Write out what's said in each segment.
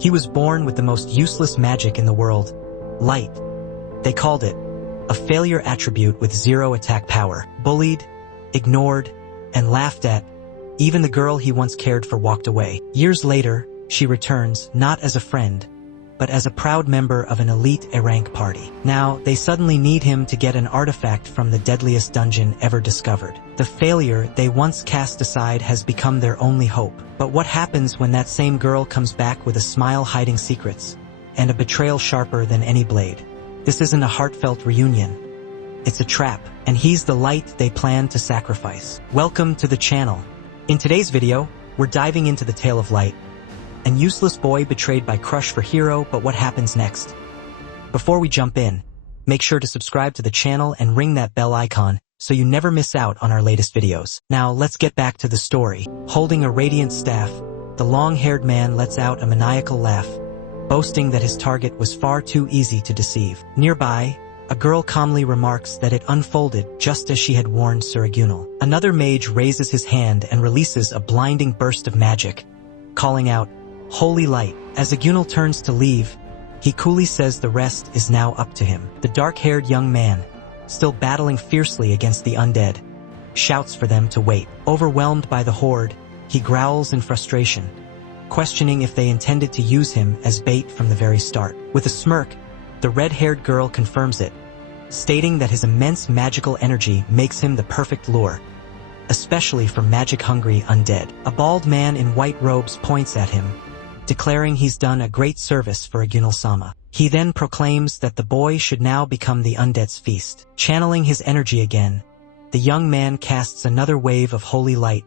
He was born with the most useless magic in the world, light. They called it a failure attribute with zero attack power. Bullied, ignored, and laughed at, even the girl he once cared for walked away. Years later, she returns, not as a friend, but as a proud member of an elite A-rank party. Now, they suddenly need him to get an artifact from the deadliest dungeon ever discovered. The failure they once cast aside has become their only hope. But what happens when that same girl comes back with a smile hiding secrets, and a betrayal sharper than any blade? This isn't a heartfelt reunion. It's a trap, and he's the light they plan to sacrifice. Welcome to the channel. In today's video, we're diving into the tale of Light, an useless boy betrayed by crush for hero, but what happens next? Before we jump in, make sure to subscribe to the channel and ring that bell icon so you never miss out on our latest videos. Now let's get back to the story. Holding a radiant staff, the long-haired man lets out a maniacal laugh, boasting that his target was far too easy to deceive. Nearby, a girl calmly remarks that it unfolded just as she had warned Sir Agunal. Another mage raises his hand and releases a blinding burst of magic, calling out, "Holy light." As Agunal turns to leave, he coolly says the rest is now up to him. The dark-haired young man, still battling fiercely against the undead, shouts for them to wait. Overwhelmed by the horde, he growls in frustration, questioning if they intended to use him as bait from the very start. With a smirk, the red-haired girl confirms it, stating that his immense magical energy makes him the perfect lure, especially for magic-hungry undead. A bald man in white robes points at him, declaring he's done a great service for Agunal-sama. He then proclaims that the boy should now become the undead's feast. Channeling his energy again, the young man casts another wave of holy light,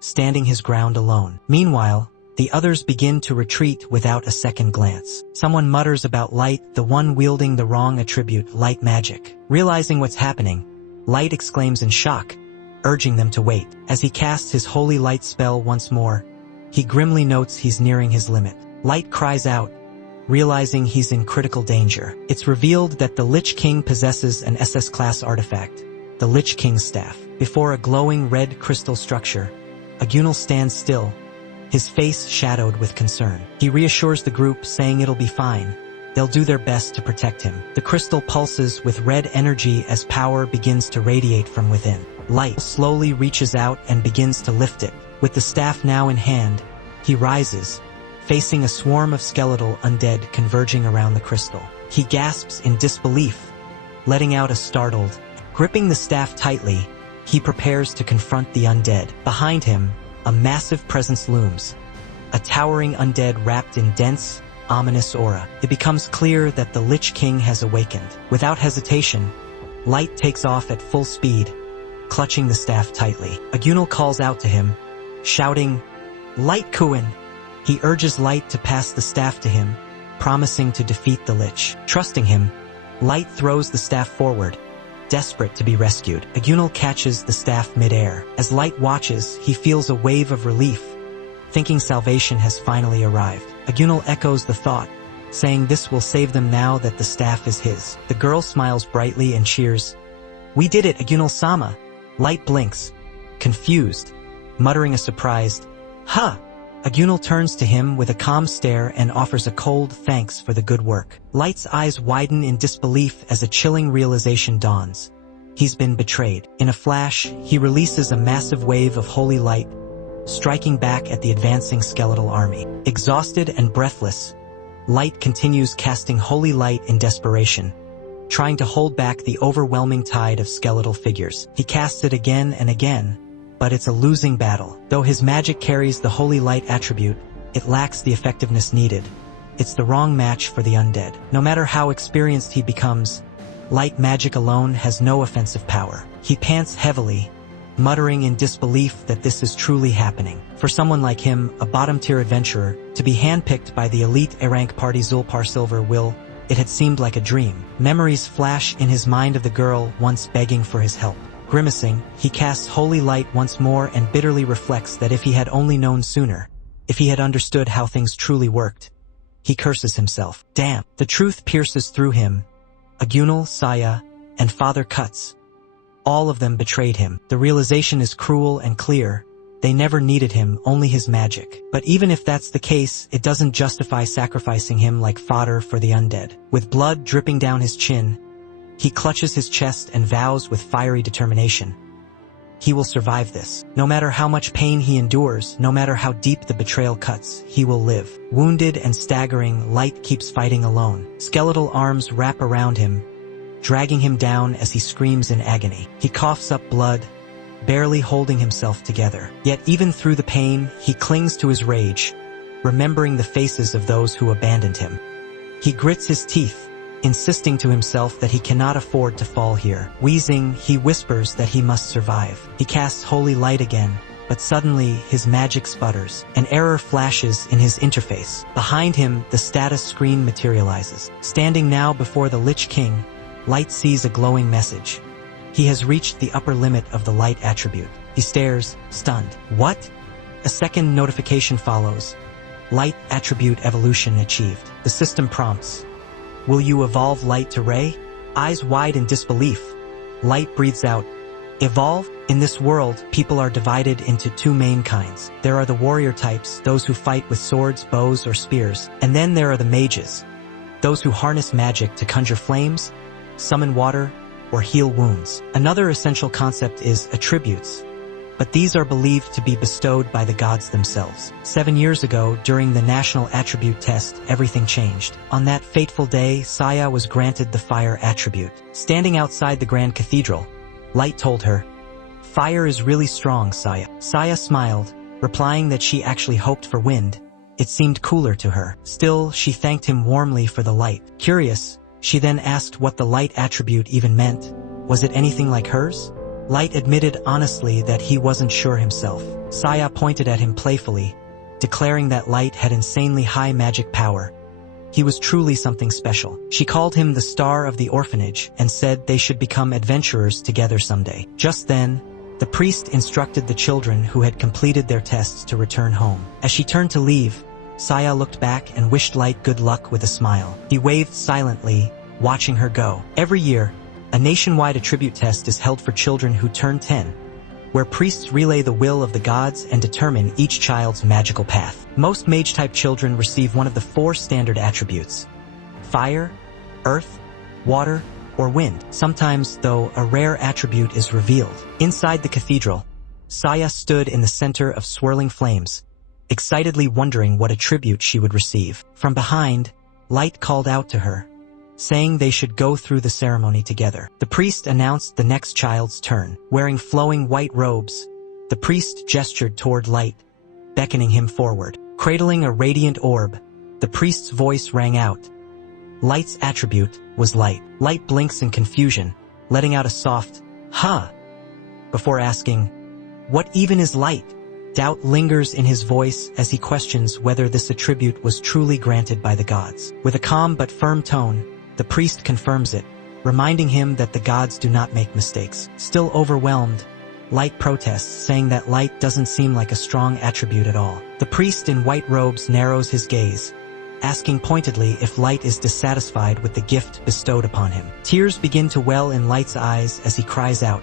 standing his ground alone. Meanwhile, the others begin to retreat without a second glance. Someone mutters about Light, the one wielding the wrong attribute, light magic. Realizing what's happening, Light exclaims in shock, urging them to wait. As he casts his holy light spell once more, he grimly notes he's nearing his limit. Light cries out, realizing he's in critical danger. It's revealed that the Lich King possesses an SS-class artifact, the Lich King's Staff. Before a glowing red crystal structure, Agunal stands still, his face shadowed with concern. He reassures the group, saying it'll be fine. They'll do their best to protect him. The crystal pulses with red energy as power begins to radiate from within. Light slowly reaches out and begins to lift it. With the staff now in hand, he rises, facing a swarm of skeletal undead converging around the crystal. He gasps in disbelief, letting out a startled. Gripping the staff tightly, he prepares to confront the undead. Behind him, a massive presence looms, a towering undead wrapped in dense, ominous aura. It becomes clear that the Lich King has awakened. Without hesitation, Light takes off at full speed, clutching the staff tightly. Agunal calls out to him, shouting, "Light Kuin!" He urges Light to pass the staff to him, promising to defeat the Lich. Trusting him, Light throws the staff forward, desperate to be rescued. Agunal catches the staff mid-air. As Light watches, he feels a wave of relief, thinking salvation has finally arrived. Agunal echoes the thought, saying this will save them now that the staff is his. The girl smiles brightly and cheers, "We did it, Agunal-sama!" Light blinks, confused, muttering a surprised, "Huh!" Agunal turns to him with a calm stare and offers a cold thanks for the good work. Light's eyes widen in disbelief as a chilling realization dawns. He's been betrayed. In a flash, he releases a massive wave of holy light, striking back at the advancing skeletal army. Exhausted and breathless, Light continues casting holy light in desperation, trying to hold back the overwhelming tide of skeletal figures. He casts it again and again, but it's a losing battle. Though his magic carries the holy light attribute, it lacks the effectiveness needed. It's the wrong match for the undead. No matter how experienced he becomes, light magic alone has no offensive power. He pants heavily, muttering in disbelief that this is truly happening. For someone like him, a bottom-tier adventurer, to be handpicked by the elite A-rank party Zulpar Silver it had seemed like a dream. Memories flash in his mind of the girl once begging for his help. Grimacing, he casts holy light once more and bitterly reflects that if he had only known sooner, if he had understood how things truly worked. He curses himself. Damn. The truth pierces through him. Agunal, Saya, and Father Cuts. All of them betrayed him. The realization is cruel and clear, They never needed him, only his magic. But even if that's the case, it doesn't justify sacrificing him like fodder for the undead. With blood dripping down his chin, he clutches his chest and vows with fiery determination. He will survive this. No matter how much pain he endures, no matter how deep the betrayal cuts, he will live. Wounded and staggering, Light keeps fighting alone. Skeletal arms wrap around him, dragging him down as he screams in agony. He coughs up blood, barely holding himself together. Yet even through the pain, he clings to his rage, remembering the faces of those who abandoned him. He grits his teeth, insisting to himself that he cannot afford to fall here. Wheezing, he whispers that he must survive. He casts holy light again, but suddenly his magic sputters. An error flashes in his interface. Behind him, the status screen materializes. Standing now before the Lich King, Light sees a glowing message. He has reached the upper limit of the light attribute. He stares, stunned. What? A second notification follows. Light attribute evolution achieved. The system prompts, will you evolve Light to Ray? Eyes wide in disbelief, Light breathes out, evolve? In this world, people are divided into two main kinds. There are the warrior types, those who fight with swords, bows, or spears. And then there are the mages, those who harness magic to conjure flames, summon water, or heal wounds. Another essential concept is attributes, but these are believed to be bestowed by the gods themselves. 7 years ago, during the National Attribute Test, everything changed. On that fateful day, Saya was granted the fire attribute. Standing outside the Grand Cathedral, Light told her, "Fire is really strong, Saya." Saya smiled, replying that she actually hoped for wind. It seemed cooler to her. Still, she thanked him warmly for the light. Curious, she then asked what the light attribute even meant. Was it anything like hers? Light admitted honestly that he wasn't sure himself. Saya pointed at him playfully, declaring that Light had insanely high magic power. He was truly something special. She called him the star of the orphanage and said they should become adventurers together someday. Just then, the priest instructed the children who had completed their tests to return home. As she turned to leave, Saya looked back and wished Light good luck with a smile. He waved silently, watching her go. Every year, a nationwide attribute test is held for children who turn 10, where priests relay the will of the gods and determine each child's magical path. Most mage-type children receive one of the 4 standard attributes: fire, earth, water, or wind. Sometimes, though, a rare attribute is revealed. Inside the cathedral, Saya stood in the center of swirling flames, excitedly wondering what attribute she would receive. From behind, Light called out to her, saying they should go through the ceremony together. The priest announced the next child's turn. Wearing flowing white robes, the priest gestured toward Light, beckoning him forward. Cradling a radiant orb, the priest's voice rang out. Light's attribute was light. Light blinks in confusion, letting out a soft, "Huh," before asking, "What even is light?" Doubt lingers in his voice as he questions whether this attribute was truly granted by the gods. With a calm but firm tone, the priest confirms it, reminding him that the gods do not make mistakes. Still overwhelmed, Light protests, saying that light doesn't seem like a strong attribute at all. The priest in white robes narrows his gaze, asking pointedly if Light is dissatisfied with the gift bestowed upon him. Tears begin to well in Light's eyes as he cries out,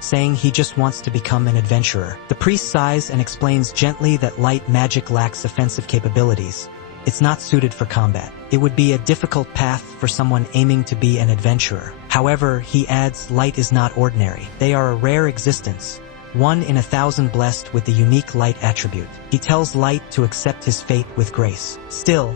saying he just wants to become an adventurer. The priest sighs and explains gently that light magic lacks offensive capabilities. It's not suited for combat. It would be a difficult path for someone aiming to be an adventurer. However, he adds, light is not ordinary. They are a rare existence, 1 in 1,000 blessed with the unique light attribute. He tells Light to accept his fate with grace. Still,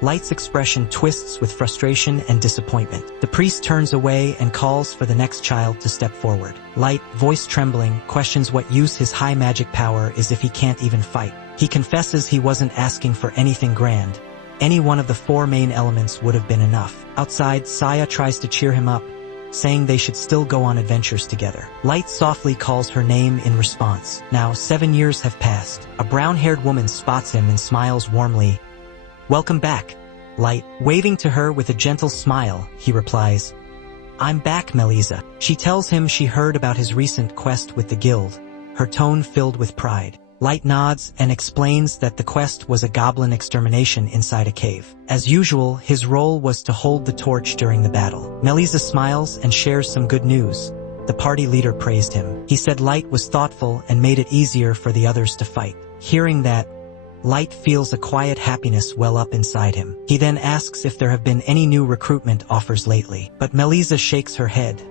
Light's expression twists with frustration and disappointment. The priest turns away and calls for the next child to step forward. Light, voice trembling, questions what use his high magic power is if he can't even fight. He confesses he wasn't asking for anything grand. Any one of the 4 main elements would have been enough. Outside, Saya tries to cheer him up, saying they should still go on adventures together. Light softly calls her name in response. Now 7 years have passed. A brown-haired woman spots him and smiles warmly. "Welcome back, Light." Waving to her with a gentle smile, he replies, "I'm back, Melissa." She tells him she heard about his recent quest with the guild, her tone filled with pride. Light nods and explains that the quest was a goblin extermination inside a cave. As usual, his role was to hold the torch during the battle. Melissa smiles and shares some good news. The party leader praised him. He said Light was thoughtful and made it easier for the others to fight. Hearing that, Light feels a quiet happiness well up inside him. He then asks if there have been any new recruitment offers lately. But Melisa shakes her head.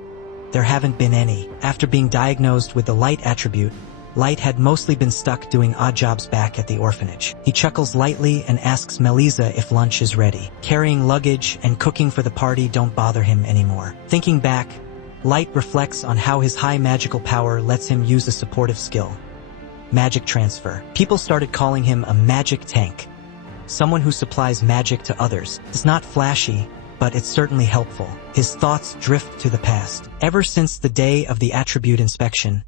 There haven't been any. After being diagnosed with the Light attribute, Light had mostly been stuck doing odd jobs back at the orphanage. He chuckles lightly and asks Melisa if lunch is ready. Carrying luggage and cooking for the party don't bother him anymore. Thinking back, Light reflects on how his high magical power lets him use a supportive skill. Magic transfer. People started calling him a magic tank. Someone who supplies magic to others. It's not flashy, but it's certainly helpful. His thoughts drift to the past. Ever since the day of the attribute inspection,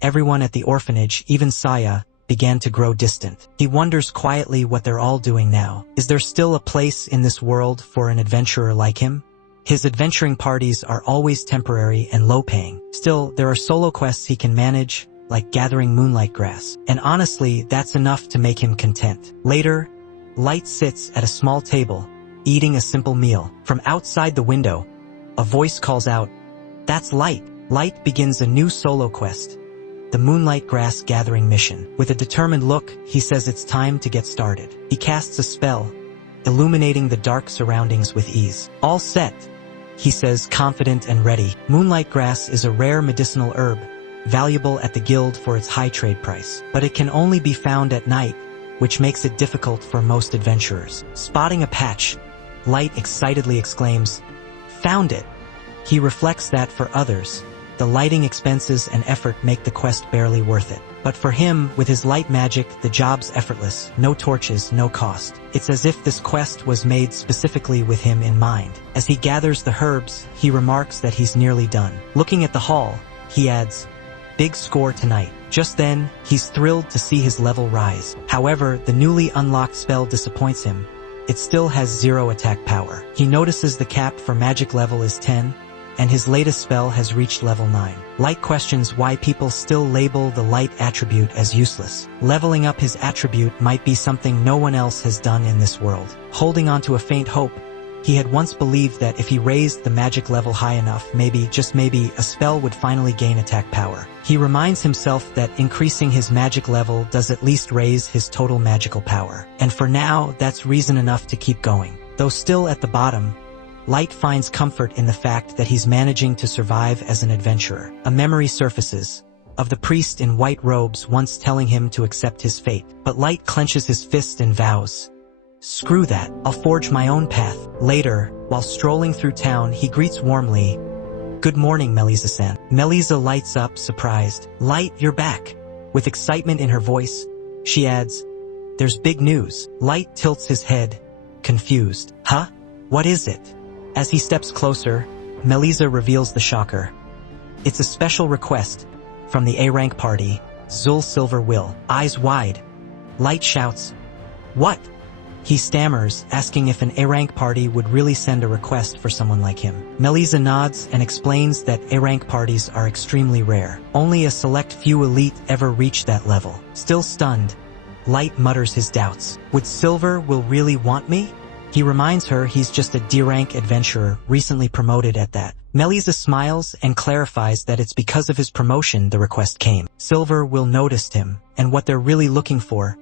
everyone at the orphanage, even Saya, began to grow distant. He wonders quietly what they're all doing now. Is there still a place in this world for an adventurer like him? His adventuring parties are always temporary and low-paying. Still, there are solo quests he can manage, like gathering moonlight grass. And honestly, that's enough to make him content. Later, Light sits at a small table, eating a simple meal. From outside the window, a voice calls out, "That's Light." Light begins a new solo quest, the Moonlight Grass Gathering Mission. With a determined look, he says it's time to get started. He casts a spell, illuminating the dark surroundings with ease. "All set," he says, confident and ready. Moonlight grass is a rare medicinal herb, valuable at the guild for its high trade price. But it can only be found at night, which makes it difficult for most adventurers. Spotting a patch, Light excitedly exclaims, "Found it!" He reflects that for others, the lighting expenses and effort make the quest barely worth it. But for him, with his light magic, the job's effortless. No torches, no cost. It's as if this quest was made specifically with him in mind. As he gathers the herbs, he remarks that he's nearly done. Looking at the hall, he adds, "Big score tonight." Just then, he's thrilled to see his level rise. However, the newly unlocked spell disappoints him. It still has 0 attack power. He notices the cap for magic level is 10, and his latest spell has reached level 9. Light questions why people still label the Light attribute as useless. Leveling up his attribute might be something no one else has done in this world. Holding on to a faint hope, he had once believed that if he raised the magic level high enough, maybe, just maybe, a spell would finally gain attack power. He reminds himself that increasing his magic level does at least raise his total magical power. And for now, that's reason enough to keep going. Though still at the bottom, Light finds comfort in the fact that he's managing to survive as an adventurer. A memory surfaces of the priest in white robes once telling him to accept his fate. But Light clenches his fist and vows, "Screw that, I'll forge my own path." Later, while strolling through town, he greets warmly, "Good morning, Melisa-san." Melisa lights up, surprised. "Light, you're back." With excitement in her voice, she adds, "There's big news." Light tilts his head, confused. "Huh? What is it?" As he steps closer, Melisa reveals the shocker. It's a special request from the A-rank party, Zul Silver Will. Eyes wide, Light shouts, "What?" He stammers, asking if an A-rank party would really send a request for someone like him. Melisa nods and explains that A-rank parties are extremely rare. Only a select few elite ever reach that level. Still stunned, Light mutters his doubts. Would Silver Will really want me? He reminds her he's just a D-rank adventurer recently promoted at that. Melisa smiles and clarifies that it's because of his promotion the request came. Silver Will noticed him, and what they're really looking for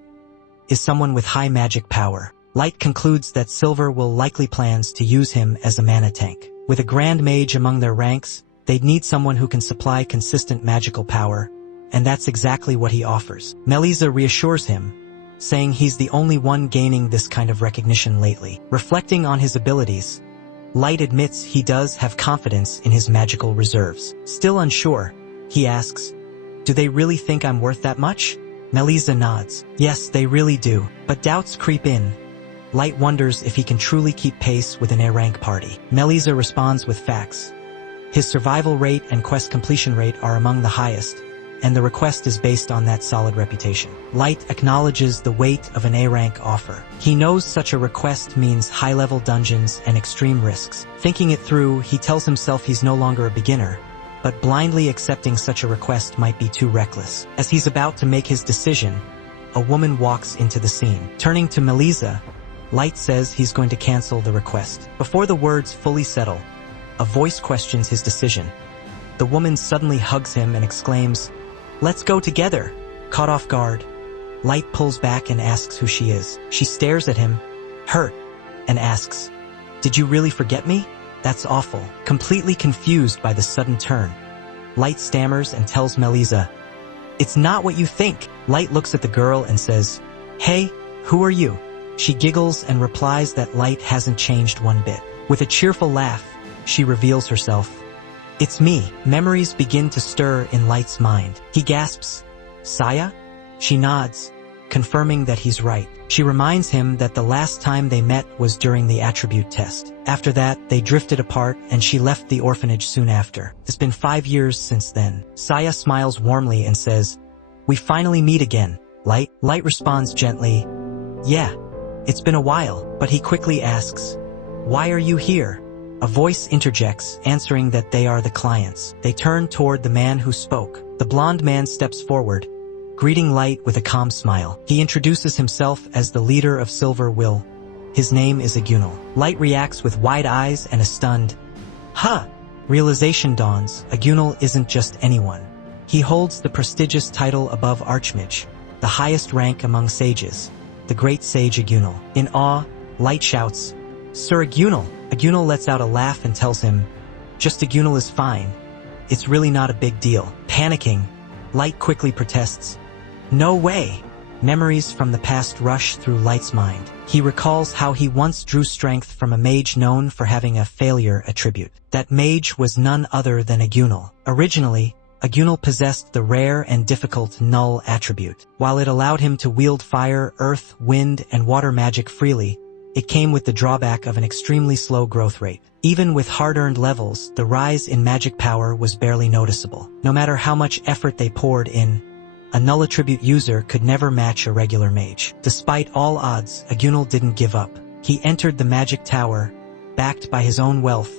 is someone with high magic power. Light concludes that Silver Will likely plans to use him as a mana tank. With a grand mage among their ranks, they'd need someone who can supply consistent magical power, and that's exactly what he offers. Melisa reassures him, saying he's the only one gaining this kind of recognition lately. Reflecting on his abilities, Light admits he does have confidence in his magical reserves. Still unsure, he asks, "Do they really think I'm worth that much?" Melisa nods. Yes, they really do. But doubts creep in. Light wonders if he can truly keep pace with an A-rank party. Melisa responds with facts. His survival rate and quest completion rate are among the highest, and the request is based on that solid reputation. Light acknowledges the weight of an A-rank offer. He knows such a request means high-level dungeons and extreme risks. Thinking it through, he tells himself he's no longer a beginner, but blindly accepting such a request might be too reckless. As he's about to make his decision, a woman walks into the scene. Turning to Melisa, Light says he's going to cancel the request. Before the words fully settle, a voice questions his decision. The woman suddenly hugs him and exclaims, "Let's go together." Caught off guard, Light pulls back and asks who she is. She stares at him, hurt, and asks, "Did you really forget me? That's awful." Completely confused by the sudden turn, Light stammers and tells Melisa, "It's not what you think." Light looks at the girl and says, "Hey, who are you?" She giggles and replies that Light hasn't changed one bit. With a cheerful laugh, she reveals herself. "It's me." Memories begin to stir in Light's mind. He gasps, "Saya?" She nods, confirming that he's right. She reminds him that the last time they met was during the attribute test. After that, they drifted apart and she left the orphanage soon after. It's been 5 years since then. Saya smiles warmly and says, "We finally meet again, Light." Light responds gently, "Yeah, it's been a while," but he quickly asks, "Why are you here?" A voice interjects, answering that they are the clients. They turn toward the man who spoke. The blonde man steps forward, greeting Light with a calm smile. He introduces himself as the leader of Silver Will. His name is Agunal. Light reacts with wide eyes and a stunned, "Huh!" Realization dawns. Agunal isn't just anyone. He holds the prestigious title above Archmage, the highest rank among sages, the great sage Agunal. In awe, Light shouts, "Sir Agunal!" Agunal lets out a laugh and tells him, "Just Agunal is fine. It's really not a big deal." Panicking, Light quickly protests, "No way!" Memories from the past rush through Light's mind. He recalls how he once drew strength from a mage known for having a failure attribute. That mage was none other than Agunal. Originally, Agunal possessed the rare and difficult Null attribute. While it allowed him to wield fire, earth, wind, and water magic freely, it came with the drawback of an extremely slow growth rate. Even with hard-earned levels, the rise in magic power was barely noticeable. No matter how much effort they poured in, a null attribute user could never match a regular mage. Despite all odds, Agunal didn't give up. He entered the magic tower, backed by his own wealth,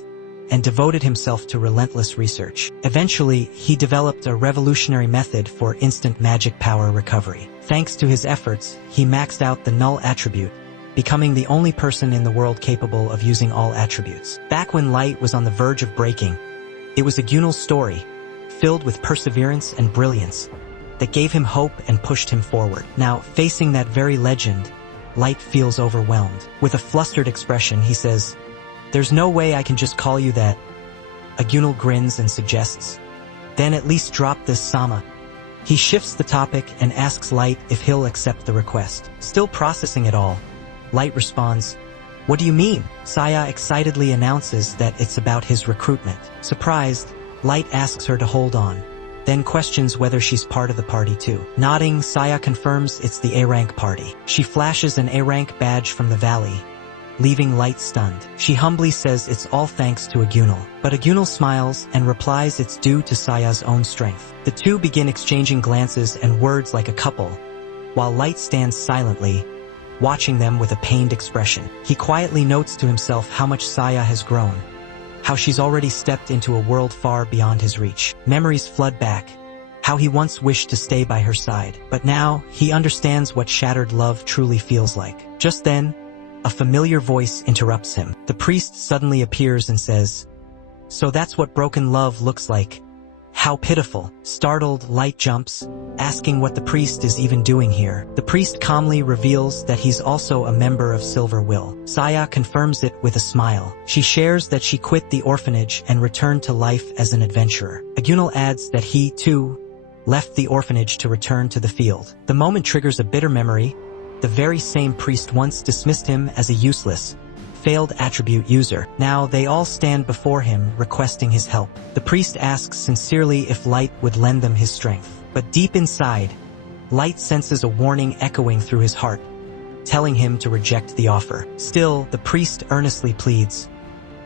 and devoted himself to relentless research. Eventually, he developed a revolutionary method for instant magic power recovery. Thanks to his efforts, he maxed out the null attribute, becoming the only person in the world capable of using all attributes. Back when Light was on the verge of breaking, it was Agunal's story, filled with perseverance and brilliance, that gave him hope and pushed him forward. Now, facing that very legend, Light feels overwhelmed. With a flustered expression, he says, "There's no way I can just call you that." Agunal grins and suggests, "Then at least drop this Sama." He shifts the topic and asks Light if he'll accept the request. Still processing it all, Light responds, "What do you mean?" Saya excitedly announces that it's about his recruitment. Surprised, Light asks her to hold on, then questions whether she's part of the party too. Nodding, Saya confirms it's the A-rank party. She flashes an A-rank badge from the valley, leaving Light stunned. She humbly says it's all thanks to Agunal. But Agunal smiles and replies it's due to Saya's own strength. The two begin exchanging glances and words like a couple, while Light stands silently, watching them with a pained expression. He quietly notes to himself how much Saya has grown, how she's already stepped into a world far beyond his reach. Memories flood back, how he once wished to stay by her side, but now he understands what shattered love truly feels like. Just then, a familiar voice interrupts him. The priest suddenly appears and says, "So that's what broken love looks like. How pitiful." Startled, Light jumps, asking what the priest is even doing here. The priest calmly reveals that he's also a member of Silver Will. Saya confirms it with a smile. She shares that she quit the orphanage and returned to life as an adventurer. Agunal adds that he, too, left the orphanage to return to the field. The moment triggers a bitter memory. The very same priest once dismissed him as a useless, failed attribute user. Now they all stand before him requesting his help. The priest asks sincerely if Light would lend them his strength. But deep inside, Light senses a warning echoing through his heart, telling him to reject the offer. Still, the priest earnestly pleads,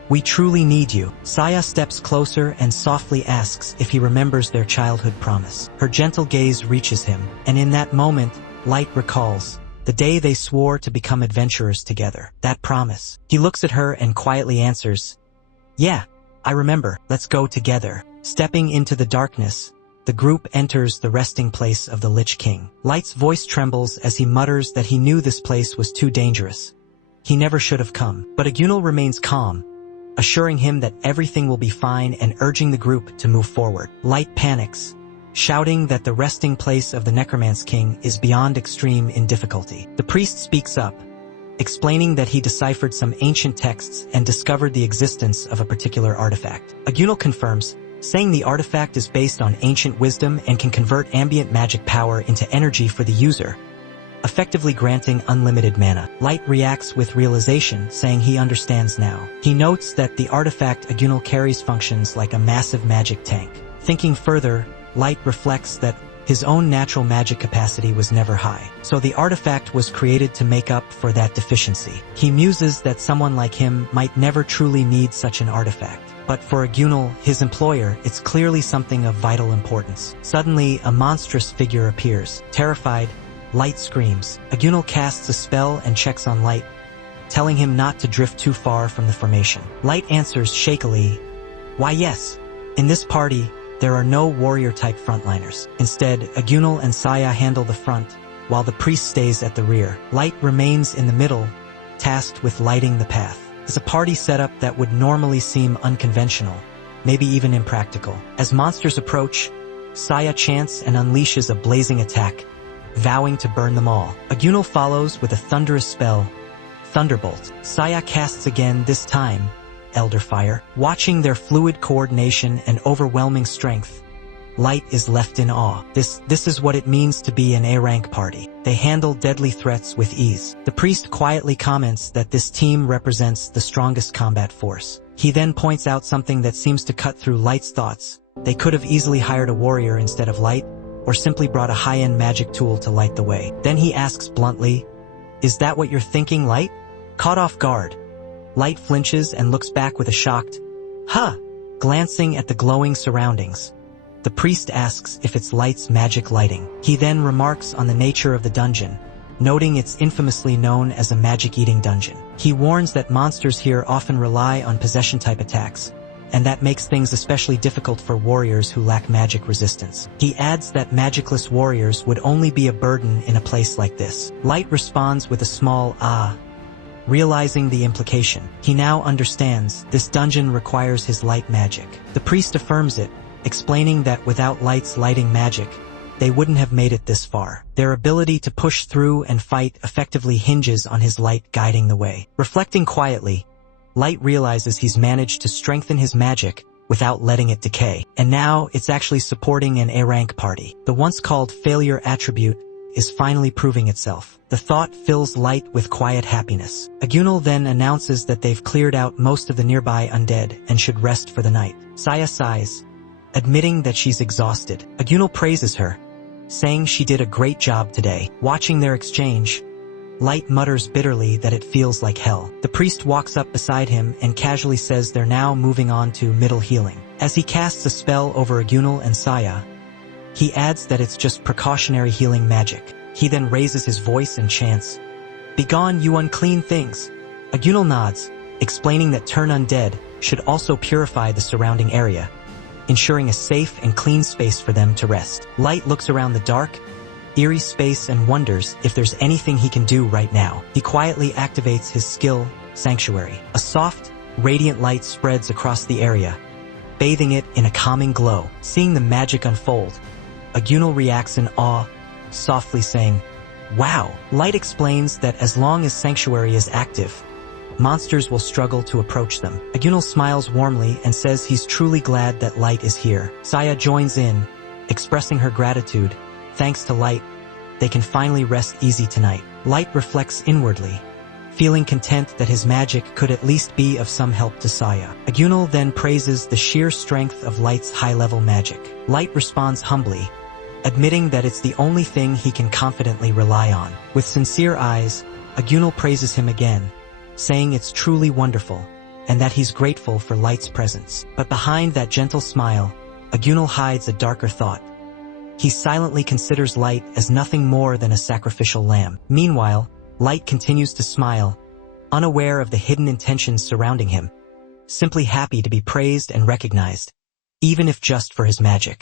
"We truly need you." Saya steps closer and softly asks if he remembers their childhood promise. Her gentle gaze reaches him, and in that moment, Light recalls the day they swore to become adventurers together. That promise. He looks at her and quietly answers, "Yeah, I remember. Let's go together." Stepping into the darkness, the group enters the resting place of the Lich King. Light's voice trembles as he mutters that he knew this place was too dangerous. He never should have come. But Agunal remains calm, assuring him that everything will be fine and urging the group to move forward. Light panics, shouting that the resting place of the Necromance King is beyond extreme in difficulty. The priest speaks up, explaining that he deciphered some ancient texts and discovered the existence of a particular artifact. Agunal confirms, saying the artifact is based on ancient wisdom and can convert ambient magic power into energy for the user, effectively granting unlimited mana. Light reacts with realization, saying he understands now. He notes that the artifact Agunal carries functions like a massive magic tank. Thinking further, Light reflects that his own natural magic capacity was never high, so the artifact was created to make up for that deficiency. He muses that someone like him might never truly need such an artifact. But for Agunal, his employer, it's clearly something of vital importance. Suddenly, a monstrous figure appears. Terrified, Light screams. Agunal casts a spell and checks on Light, telling him not to drift too far from the formation. Light answers shakily, "Why yes, in this party, there are no warrior-type frontliners." Instead, Agunal and Saya handle the front, while the priest stays at the rear. Light remains in the middle, tasked with lighting the path. It's a party setup that would normally seem unconventional, maybe even impractical. As monsters approach, Saya chants and unleashes a blazing attack, vowing to burn them all. Agunal follows with a thunderous spell, Thunderbolt. Saya casts again, this time, Elder Fire. Watching their fluid coordination and overwhelming strength, Light is left in awe. This is what it means to be an A-rank party. They handle deadly threats with ease. The priest quietly comments that this team represents the strongest combat force. He then points out something that seems to cut through Light's thoughts. They could have easily hired a warrior instead of Light, or simply brought a high-end magic tool to light the way. Then he asks bluntly, "Is that what you're thinking, Light?" Caught off guard, Light flinches and looks back with a shocked, "Huh!" glancing at the glowing surroundings. The priest asks if it's Light's magic lighting. He then remarks on the nature of the dungeon, noting it's infamously known as a magic-eating dungeon. He warns that monsters here often rely on possession-type attacks, and that makes things especially difficult for warriors who lack magic resistance. He adds that magicless warriors would only be a burden in a place like this. Light responds with a small "ah," realizing the implication. He now understands this dungeon requires his light magic. The priest affirms it, explaining that without Light's lighting magic, they wouldn't have made it this far. Their ability to push through and fight effectively hinges on his light guiding the way. Reflecting quietly, Light realizes he's managed to strengthen his magic without letting it decay. And now it's actually supporting an A-rank party. The once called failure attribute is finally proving itself. The thought fills Light with quiet happiness. Agunal then announces that they've cleared out most of the nearby undead and should rest for the night. Saya sighs, admitting that she's exhausted. Agunal praises her, saying she did a great job today. Watching their exchange, Light mutters bitterly that it feels like hell. The priest walks up beside him and casually says they're now moving on to middle healing. As he casts a spell over Agunal and Saya, he adds that it's just precautionary healing magic. He then raises his voice and chants, "Begone, you unclean things!" Agunal nods, explaining that turn undead should also purify the surrounding area, ensuring a safe and clean space for them to rest. Light looks around the dark, eerie space and wonders if there's anything he can do right now. He quietly activates his skill, Sanctuary. A soft, radiant light spreads across the area, bathing it in a calming glow. Seeing the magic unfold, Agunal reacts in awe, softly saying, "Wow!" Light explains that as long as Sanctuary is active, monsters will struggle to approach them. Agunal smiles warmly and says he's truly glad that Light is here. Saya joins in, expressing her gratitude. Thanks to Light, they can finally rest easy tonight. Light reflects inwardly, feeling content that his magic could at least be of some help to Saya. Agunal then praises the sheer strength of Light's high-level magic. Light responds humbly, admitting that it's the only thing he can confidently rely on. With sincere eyes, Agunal praises him again, saying it's truly wonderful, and that he's grateful for Light's presence. But behind that gentle smile, Agunal hides a darker thought. He silently considers Light as nothing more than a sacrificial lamb. Meanwhile, Light continues to smile, unaware of the hidden intentions surrounding him, simply happy to be praised and recognized, even if just for his magic.